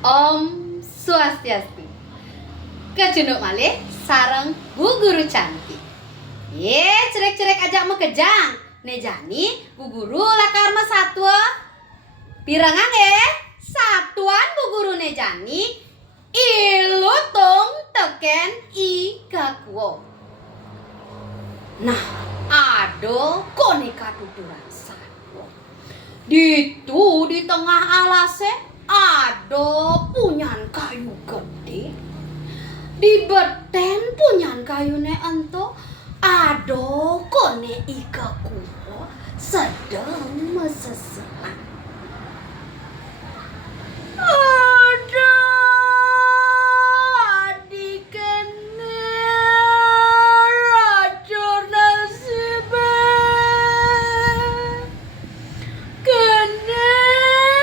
Om Swastiastu. Kecunduk malih sareng Bu Guru cantik. Cerek-cerek aja mau kejang. Nejani Bu Guru lakar mas satwa. Pirangan satuan Bu Guru nejani ilutung teken ikakuo. Nah, ado koneka tuturan satwa. Ditu di tengah alase ado punyan kayu gede. Di beten punyan kayune ento ado kone ikakuo sedang meseselan. Ada adik kene racun nasibe kene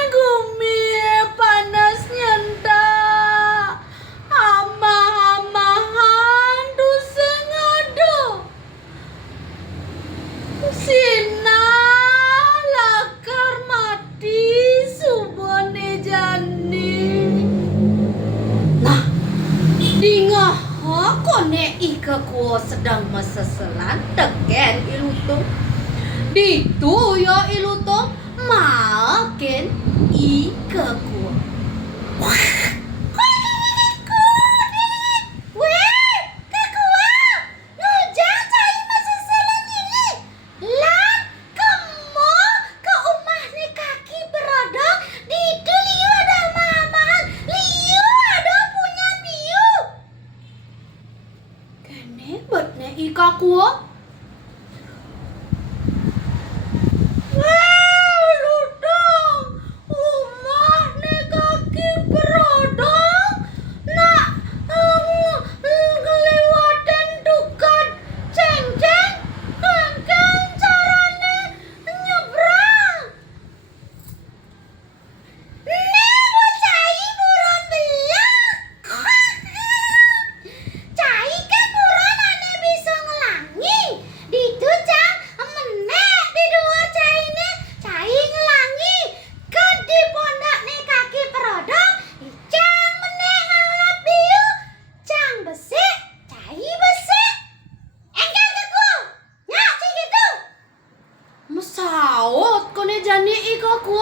gumie panas nyenta amah-amahan duseng ado sina lakar mati subone jani. Nah, dingah kone ikakuo sedang meseselan teken ilutung. Ditu yo ilutung makin ikakuo. Ikakuo ludong umah ne kaki berodong nak ngelewatin dukat ceng-ceng kengkeng carane nyebrang ne bocai buron belak cai kan buron ane bisa ngelangi ditu cang menek di dhuwur caine cai ngelangi ke di pondak ne kaki perodong cang menek ngalap biu cang besik cai besik engkel keku nyak cing gitu mesaut kone jani ikaku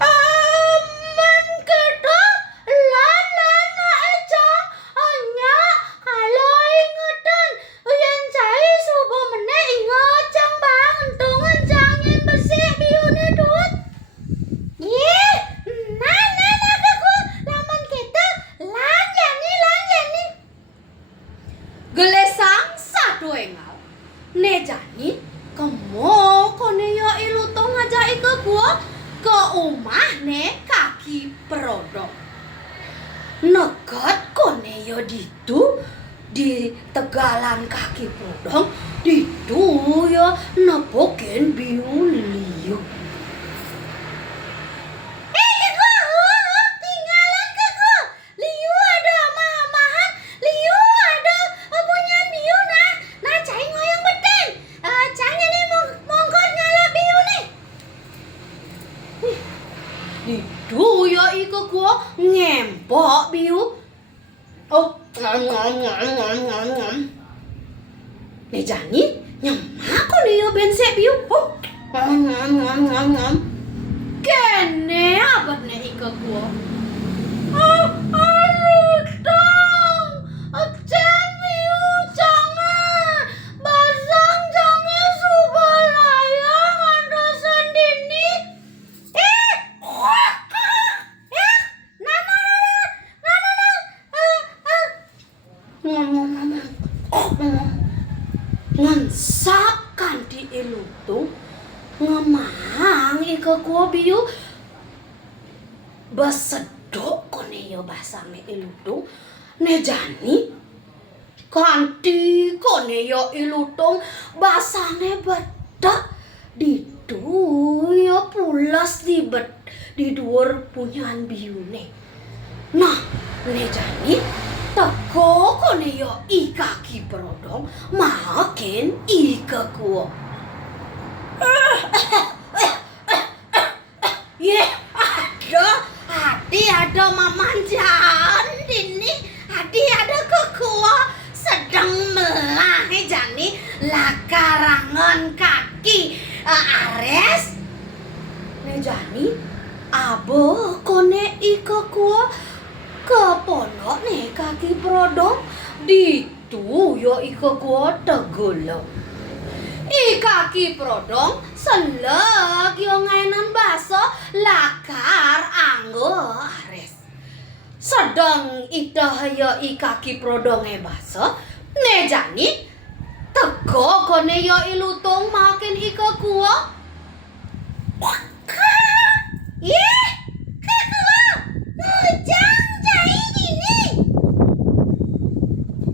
aman kedok lan na ecang anya kalau ingetan uyan cai subuh meneh inget cang bang entungan cangin bersih biune duit nah keku laman kita lan jani gelesang satu engal nejani kemo kone yo ilutong ngajak ikaku ke umah ne kaki perodok. Nekat kone yo ditu di tegalan kaki perodong ditu yo nepokin biu liu. Tinggalan keku liu ada amah-amahan liu ada punyan biu nah cai ngoyong beten cangnya nih mongkot nyala biu nih. Ditu ya ikaku ngempok biu. Oh, ngam. Nejani nyemak kok nih yo bensek biu. Oh, ngam. Kene apa nih ikaku? Aduh dong, cen biu jangan basang jangan subah layang ada sendini. Ngansapkan di ilutung ngemang ikaku biu basedok kone yo basane ilutung nejani kanti kone yo ilutung basane bedak ditu yo pulas di dhuwur punyan biune. Nah, nejani teko kone yo ikaki perodong makin ikaku. Ada ada mamanjan ini adi ada kekuah sedang melahi jani lakarangan kaki Ares ne jani abo kone ika kuah ke pondok ne kaki prodong ditu yo ika kuah tegulung kaki prodong selek yo ngainan baso lakar anggo Ares sedang itah yo kaki prodong baso ne jani teko kone yo ilutong makin ika kuah ih kakua mujang jai ini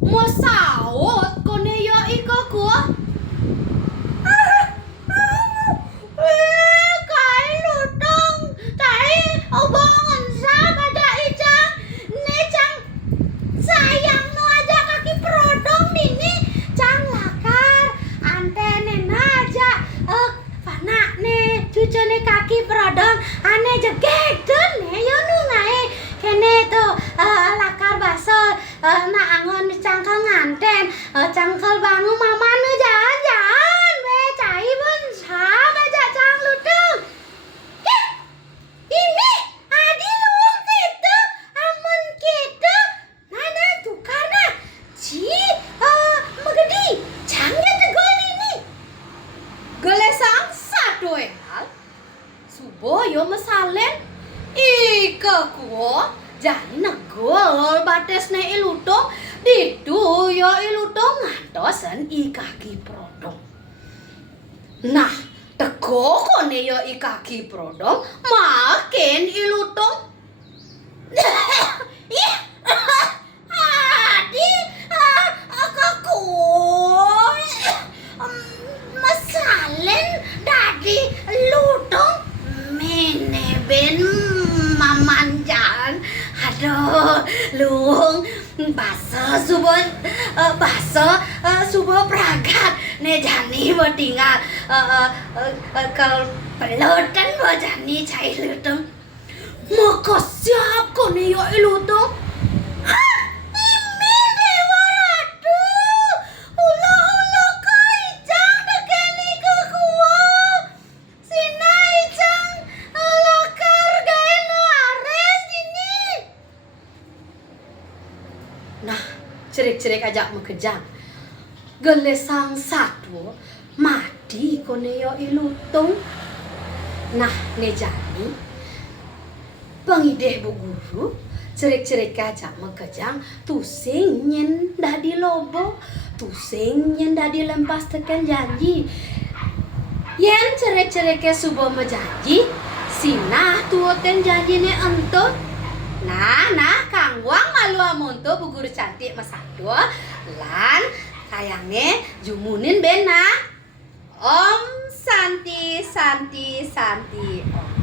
mo saot kone yo ika kuah kai lutong tai obangan sama ada ijang ne cang sayang no aja kaki prodong ini cang lakar antene aja fana ne cucu ne kaki prodong ane jegeden ne yo nu ngae kene to lakar baso na angon cangkel nganten cangkel bangu mama nu jalan-jalan we cai bun sama aja cang lutong ini adi luang gitu amun gitu nana tukana ci megedi cangnya tegol ini golesang satu hal subo yo mesalen ika kuo jani negol bates ne ilutong ditu yo ilutong ngantosen kaki prodong nah teko kone yo kaki prodong makin ilutong ih adi aku mesalen dadi lutong meneben mamanjan aduh luung basa subuh pragat ne jani bo tinggal kal pelotan bo jani cai lutong maka siap kone yo ilutong cerik-cerik ajak mekejang gelesang satu mati kone yo ilutong nah ne jani pengideh bu guru cerik-cerik ajak mekejang tusing nyen dah di lobo tusing nyen dah di lempas tekan janji yen cerik-ceriknya subuh mejanji sinah tuoten janji ne entut nah Kang Wang malu amonto bu guru cantik masadua lan kayange jumunin bena Om Santi Santi Santi Om